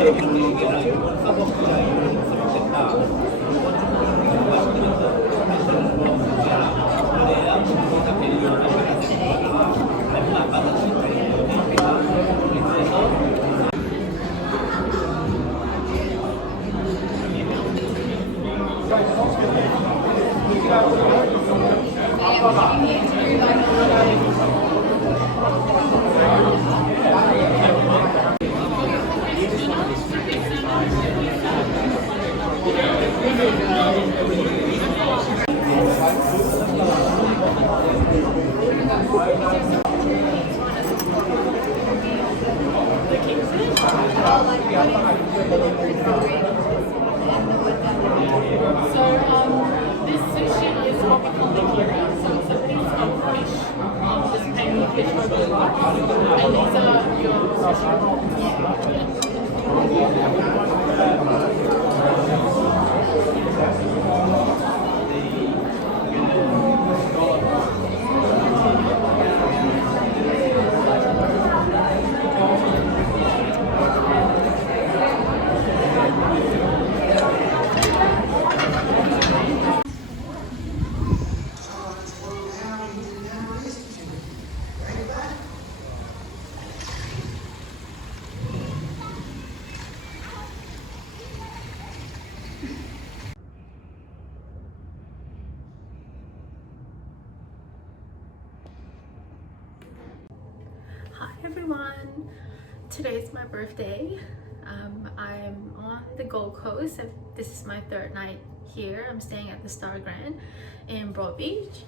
This sushi is what we call the kiri, so it's a piece of fish, just plain fish and these are your sushi. Hi everyone, today's my birthday. I'm on the Gold Coast. This is my third night here. I'm staying at the Star Grand in Broadbeach.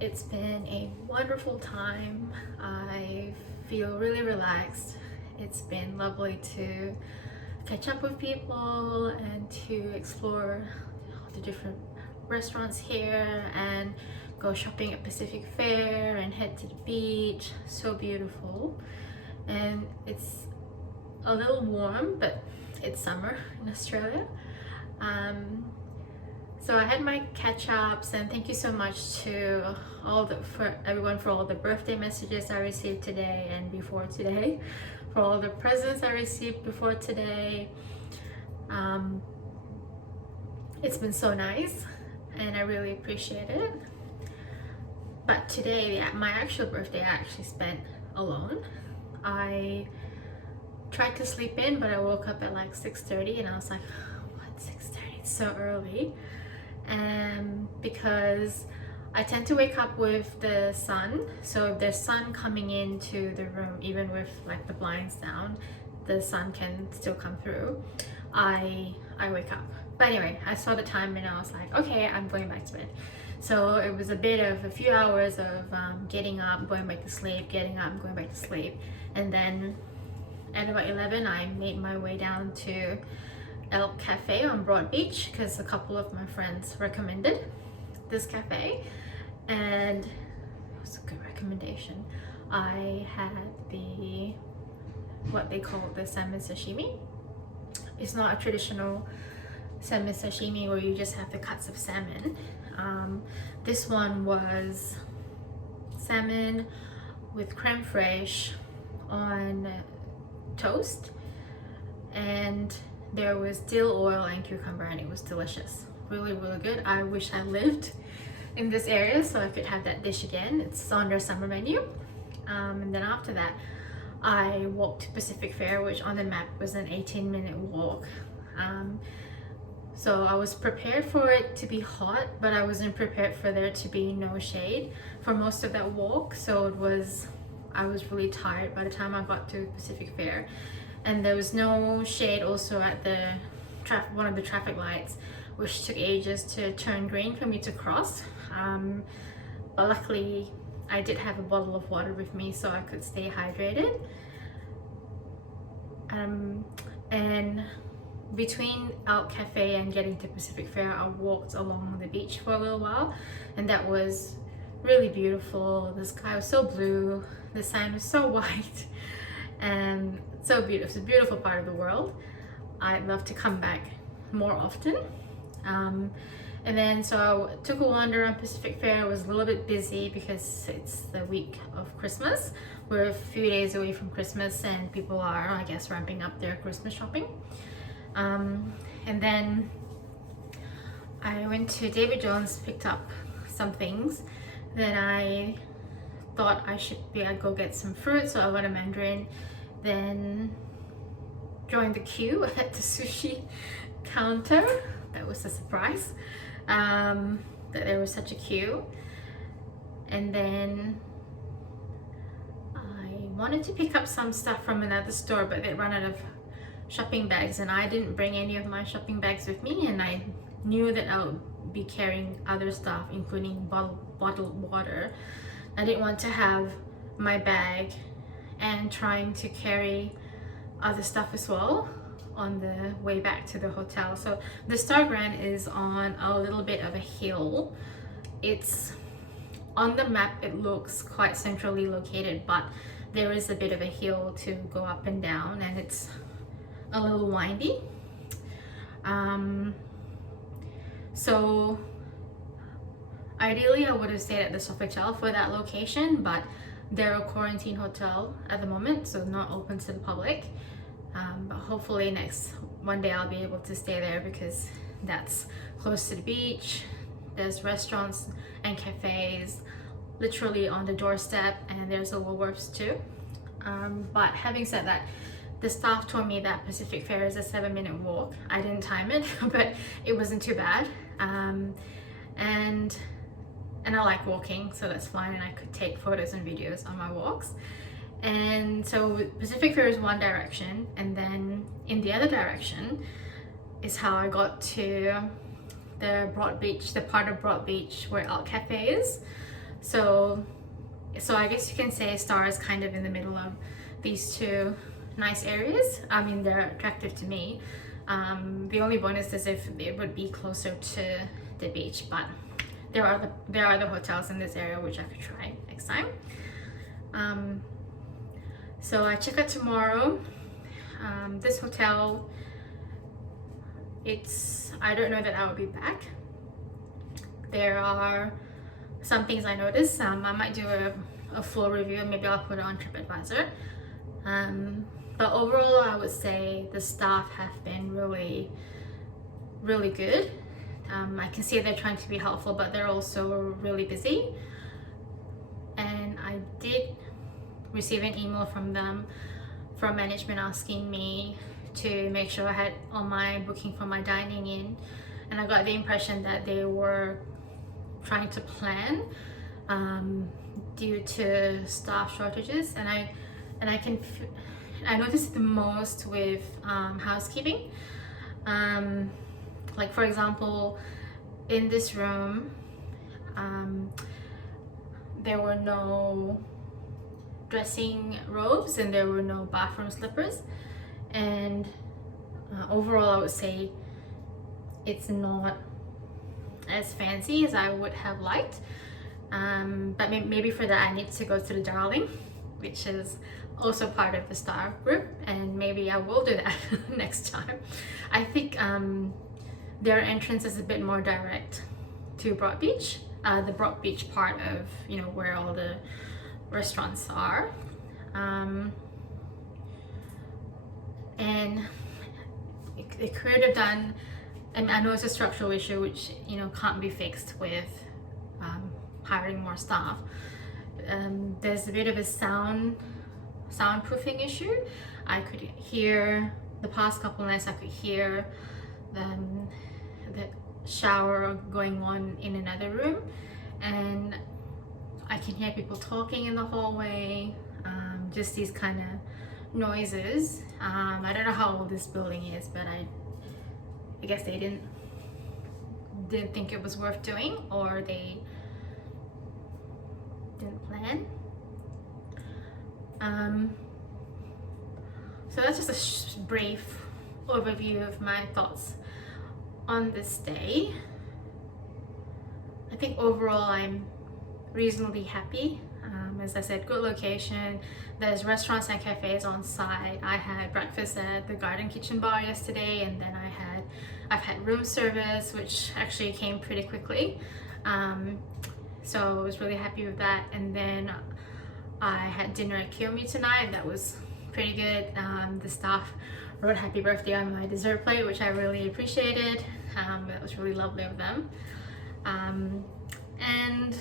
It's been a wonderful time. I feel really relaxed. It's been lovely to catch up with people and to explore the different restaurants here and go shopping at Pacific Fair and head to the beach. So beautiful, and it's a little warm, but it's summer in Australia. So I had my catch-ups, and thank you so much to everyone for all the birthday messages I received today and before today, for all the presents I received before today. It's been so nice and I really appreciate it. But today, my actual birthday, I actually spent alone. I tried to sleep in, but I woke up at like 6:30 and I was like, what, 6:30? It's so early. And because I tend to wake up with the sun, so if there's sun coming into the room, even with like the blinds down, the sun can still come through. I wake up. But anyway, I saw the time and I was like, okay, I'm going back to bed. So it was a few hours of getting up, going back to sleep, getting up, going back to sleep. And then at about 11, I made my way down to Elk Cafe on Broadbeach because a couple of my friends recommended this cafe. And it was a good recommendation. I had what they call the salmon sashimi. It's not a traditional salmon sashimi where you just have the cuts of salmon. This one was salmon with creme fraiche on toast, and there was dill oil and cucumber, and it was delicious. Really, really good. I wish I lived in this area so I could have that dish again. It's on their summer menu. And then after that, I walked to Pacific Fair, which on the map was an 18-minute walk. So I was prepared for it to be hot, but I wasn't prepared for there to be no shade for most of that walk. So I was really tired by the time I got to Pacific Fair. And there was no shade also at one of the traffic lights, which took ages to turn green for me to cross. But luckily I did have a bottle of water with me so I could stay hydrated. And between Elk Cafe and getting to Pacific Fair, I walked along the beach for a little while, and that was really beautiful. The sky was so blue, the sand was so white, and so beautiful. It's a beautiful part of the world. I'd love to come back more often. And then so I took a wander on Pacific Fair. It was a little bit busy because it's the week of Christmas. We're a few days away from Christmas and people are, I guess, ramping up their Christmas shopping. And then I went to David Jones, picked up some things. Then I thought I'd go get some fruit, so I went to Mandarin. Then joined the queue at the sushi counter. That was a surprise, that there was such a queue. And then I wanted to pick up some stuff from another store, but they ran out of shopping bags and I didn't bring any of my shopping bags with me, and I knew that I would be carrying other stuff, including bottled water. I didn't want to have my bag and trying to carry other stuff as well on the way back to the hotel. So the Stargrand is on a little bit of a hill. It's on the map, it looks quite centrally located, but there is a bit of a hill to go up and down, and it's a little windy. So ideally I would have stayed at the Sofitel for that location, but they're a quarantine hotel at the moment, so not open to the public. But hopefully one day I'll be able to stay there because that's close to the beach. There's restaurants and cafes literally on the doorstep, and there's a Woolworths too. But having said that, the staff told me that Pacific Fair is a 7-minute walk. I didn't time it, but it wasn't too bad. And I like walking, so that's fine, and I could take photos and videos on my walks. And so Pacific Fair is one direction, and then in the other direction is how I got to the Broadbeach, the part of Broadbeach where Elk Cafe is. So I guess you can say Star is kind of in the middle of these two nice areas. I mean, they're attractive to me. The only bonus is if it would be closer to the beach, but there are other hotels in this area which I could try next time. So I check out tomorrow. This hotel, I don't know that I will be back. There are some things I noticed. I might do a full review, and maybe I'll put it on TripAdvisor. But overall, I would say the staff have been really, really good. I can see they're trying to be helpful, but they're also really busy. And I did receive an email from management asking me to make sure I had all my booking for my dining in, and I got the impression that they were trying to plan due to staff shortages. And I noticed the most with housekeeping. Like for example, in this room, there were no dressing robes and there were no bathroom slippers, and overall I would say it's not as fancy as I would have liked, but maybe for that I need to go to the Darling, which is also part of the Star group, and maybe I will do that next time. I think their entrance is a bit more direct to Broadbeach, the Broadbeach part of, you know, where all the restaurants are, and it could have done, and I know it's a structural issue which, you know, can't be fixed with hiring more staff. There's a bit of a soundproofing issue. I could hear the past couple nights, I could hear the shower going on in another room, and I can hear people talking in the hallway, just these kind of noises. I don't know how old this building is, but I guess they didn't think it was worth doing, or they didn't plan. So that's just a brief overview of my thoughts on this day. I think overall I'm reasonably happy. As I said, good location. There's restaurants and cafes on site. I had breakfast at the Garden Kitchen Bar yesterday, and then I've had room service, which actually came pretty quickly. So I was really happy with that. And then I had dinner at Kiyomi tonight, and that was pretty good. The staff wrote happy birthday on my dessert plate, which I really appreciated. That was really lovely of them. And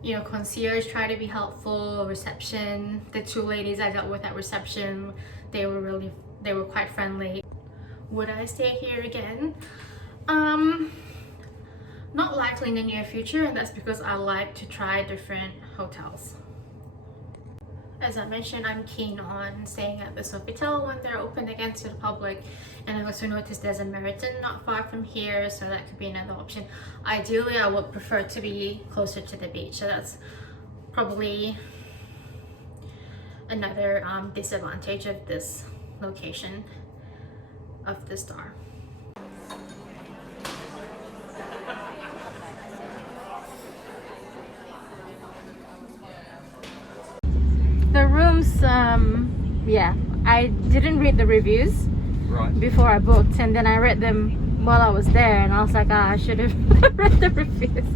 you know, concierge tried to be helpful. Reception, the two ladies I dealt with at reception, they were quite friendly. Would I stay here again? Not likely in the near future, and that's because I like to try different hotels. As I mentioned, I'm keen on staying at the Sofitel when they're open again to the public, and I also noticed there's a Meriton not far from here, so that could be another option. Ideally, I would prefer to be closer to the beach, so that's probably another disadvantage of this location of the Star. The rooms, yeah, I didn't read the reviews before I booked, and then I read them while I was there, and I was like, I should have read the reviews.